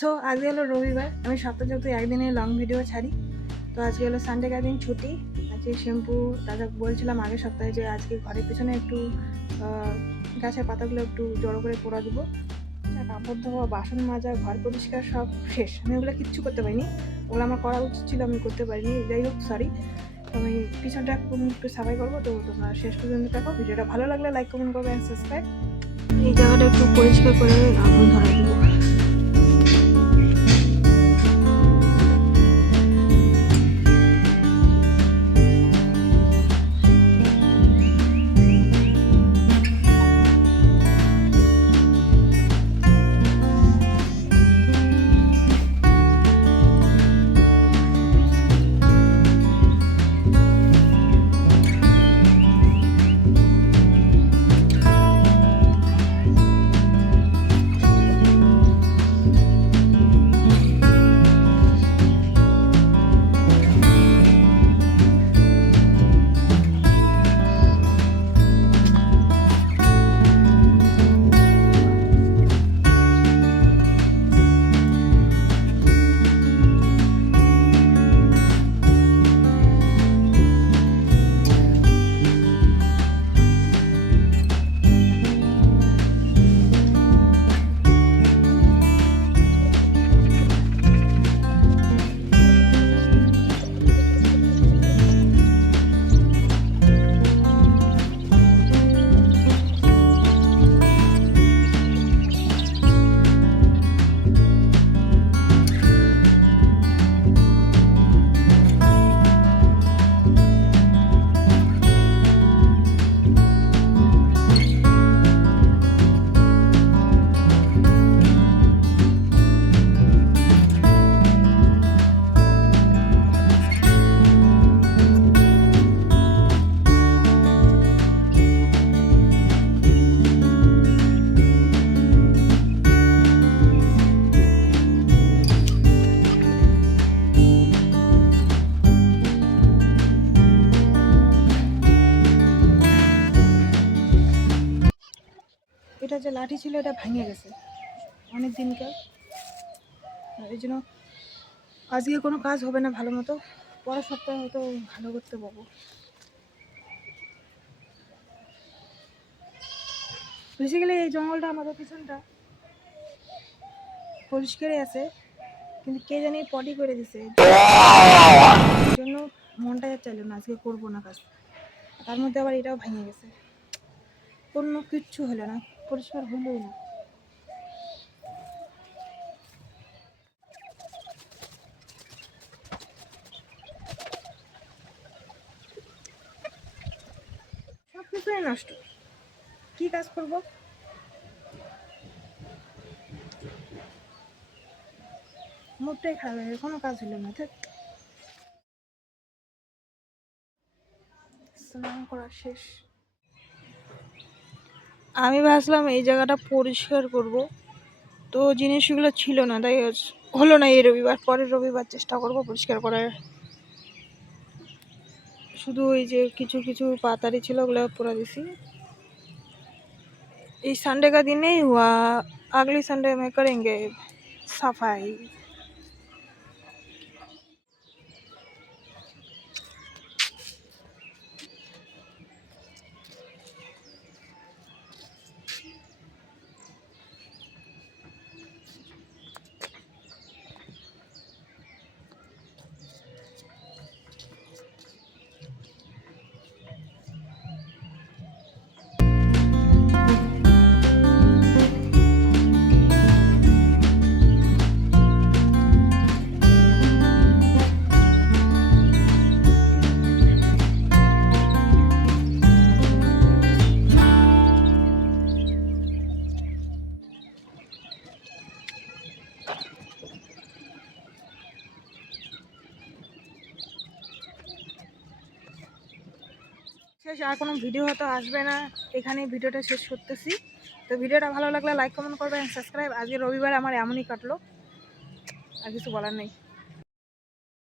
So আজকে হলো রবিবার, আমি সপ্তাহে যেহেতু একদিনে লং ভিডিও ছাড়ি, তো আজকে হলো সানডে দিন ছুটি। আজকে শ্যাম্পু দাদা বলছিলাম আগের সপ্তাহে যে আজকে ঘরের পিছনে একটু গাছের পাতাগুলো একটু জড়ো করে পোড়া দেবো, কাপড় ধোয়া, বাসন মাজা, ঘর পরিষ্কার সব শেষ। আমি ওগুলো কিচ্ছু করতে পারিনি, ওগুলো আমার করা উচিত ছিল, আমি করতে পারিনি। যাই হোক, সরি। তো আমি পিছনটা একটু সাফাই করবো, তো তোমরা শেষ পর্যন্ত দেখো। ভিডিওটা ভালো লাগলে লাইক, কমেন্ট করবে অ্যান্ড সাবস্ক্রাইব। এই জায়গাটা একটু পরিষ্কার করে আগুন ধরাই দেবো। এটা যে লাঠি ছিল এটা ভেঙে গেছে অনেক দিনকার, এই জন্য আজকে কোনো কাজ হবে না ভালো মতো। পরের সপ্তাহে হয়তো ভালো করতে পারবো। বেসিক্যালি এই জঙ্গলটা আমাদের পিছনটা পরিষ্কারই আছে, কিন্তু কে জানি পটি করে দিছে, এই জন্য মনটা চাইল না, আজকে করবো না কাজ। তার মধ্যে আবার এটাও ভেঙে গেছে, কোনো কিচ্ছু হলো না, পরিষ্কার হলোই না। সব কিছুই নষ্ট, কি কাজ করবো? মুডটাই খারাপ হয়ে গেছে, কোনো কাজ হলো না। স্নান করা শেষ, আমি ভাবছিলাম এই জায়গাটা পরিষ্কার করব, তো জিনিসগুলো ছিল না, তাই হলো না এই রবিবার। পরের রবিবার চেষ্টা করব পরিষ্কার করার। শুধু ওই যে কিছু কিছু পাতারি ছিল ওগুলো পুরা দিছি। এই संडे का दिन नहीं हुआ, अगले संडे में करेंगे सफाई। শেষ, আর কোনো ভিডিও হয়তো আসবে না, এখানেই ভিডিওটা শেষ করতেছি। তো ভিডিওটা ভালো লাগলে লাইক, কমেন্ট করবে, সাবস্ক্রাইব। আজকে রবিবার আমার এমনই কাটলো, আর কিছু বলার নেই।